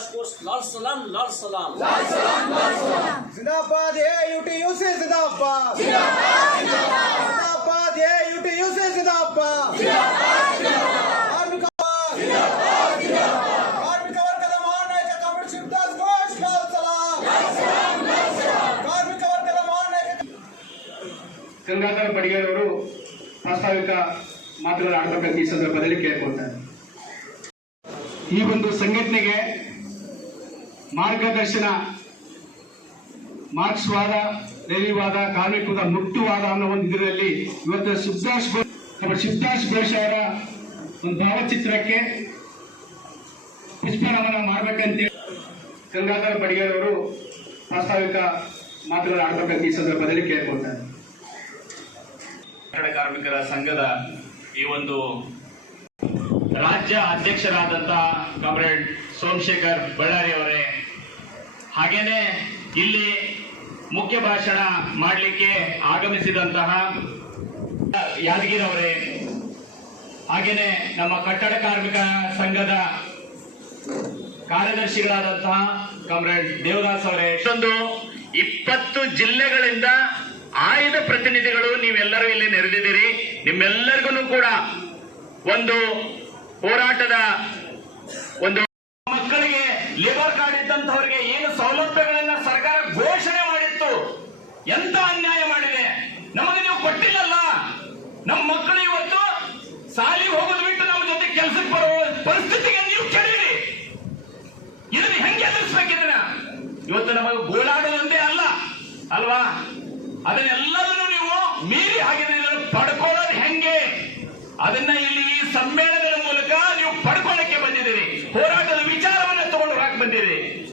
सुभाष बोस लाल सलाम लाल सलाम। जिंदाबाद AUTUC जिंदाबाद, जिंदाबाद AUTUC जिंदाबाद, ಕಾರ್ಮಿಕ ವರ್ಗದ ಮಹಾನಾಯಕ ಕಾಮ್ರೇಡ್ ಶಿವದಾಸ್ ಘೋಷ್ ಲಾಲ್ ಸಲಾಂ, ಕಾರ್ಮಿಕ ವರ್ಗದ ಮಹಾನಾಯಕ ಗಂಗಾಧರ ಬಡಿಗೇರ್ ಅವರು ಪ್ರಾಸ್ತಾವಿಕ ಮಾತುಗಳನ್ನು ಆಡಬೇಕಂತ ಈ ಸಂದರ್ಭದಲ್ಲಿ ಕೇಳ್ಕೊಳ್ತಾರೆ. ಈ ಒಂದು ಸಂಘಟನೆಗೆ ಮಾರ್ಗದರ್ಶನ ಮಾರ್ಕ್ಸ್ವಾದ, ಲೆನಿನ್ವಾದ, ಕಾರ್ಮಿಕವಾದ, ಮುಕ್ತವಾದ ಅನ್ನೋ ಒಂದು ಇದರಲ್ಲಿ ಇವತ್ತು ಶಿವದಾಸ್ ಘೋಷ್ ಅವರ ಒಂದು ಭಾವಚಿತ್ರಕ್ಕೆ ಪುಷ್ಪನಮನ ಮಾಡಬೇಕಂತೇಳಿ ಗಂಗಾಧರ ಬಡಿಗೇರ್ ಅವರು ಪ್ರಾಸ್ತಾವಿಕ ಮಾತುಗಳನ್ನು ಆಡಬೇಕಂತ ಈ ಸಂದರ್ಭದಲ್ಲಿ ಕೇಳ್ಕೊಳ್ತಾರೆ. ಕಟ್ಟಡ ಕಾರ್ಮಿಕರ ಸಂಘದ ಈ ಒಂದು ರಾಜ್ಯ ಅಧ್ಯಕ್ಷರಾದಂತಹ ಕಾಮ್ರೇಡ್ ಸೋಮಶೇಖರ್ ಬಳ್ಳಾರಿ ಅವರೇ, ಹಾಗೇನೆ ಇಲ್ಲಿ ಮುಖ್ಯ ಭಾಷಣ ಮಾಡಲಿಕ್ಕೆ ಆಗಮಿಸಿದಂತಹ ಯಾದಗಿರಿ ಅವರೇ, ಹಾಗೇನೆ ನಮ್ಮ ಕಟ್ಟಡ ಕಾರ್ಮಿಕ ಸಂಘದ ಕಾರ್ಯದರ್ಶಿಗಳಾದಂತಹ ಕಾಮ್ರೇಡ್ ದೇವದಾಸ್ ಅವರೇ, ಇಷ್ಟೊಂದು 20 ಜಿಲ್ಲೆಗಳಿಂದ ಆಯ್ದ ಪ್ರತಿನಿಧಿಗಳು ನೀವೆಲ್ಲರೂ ಇಲ್ಲಿ ನೆರೆದಿದ್ದೀರಿ. ನಿಮ್ಮೆಲ್ಲರಿಗೂ ಕೂಡ ಒಂದು ಹೋರಾಟದ ಒಂದು ಮಕ್ಕಳಿಗೆ ಲೇಬರ್ ಕಾರ್ಡ್ ಇದ್ದಂತವರಿಗೆ ಏನು ಸೌಲಭ್ಯಗಳನ್ನ ಸರ್ಕಾರ ಘೋಷಣೆ ಮಾಡಿತ್ತು, ಎಂತ ಅನ್ಯಾಯ ಮಾಡಿದೆ. ನಮಗೆ ನೀವು ಕೊಟ್ಟಿಲ್ಲಲ್ಲ. ನಮ್ಮ ಮಕ್ಕಳು ಇವತ್ತು ಸಾಲಿಗೆ ಹೋಗೋದು ಬಿಟ್ಟು ನಮ್ಮ ಜೊತೆ ಕೆಲಸಕ್ಕೆ ಬರುವ ಪರಿಸ್ಥಿತಿಗೆ ನೀವು ಕೆಡವಿರಿ. ಇದನ್ನ ಹೆಂಗೆ ಎದುರಿಸ್ಬೇಕಿದ್ರೆ ಇವತ್ತು ನಮಗೆ ಗೋಳಾಡೋದೊಂದೇ ಅಲ್ಲ ಅಲ್ವಾ.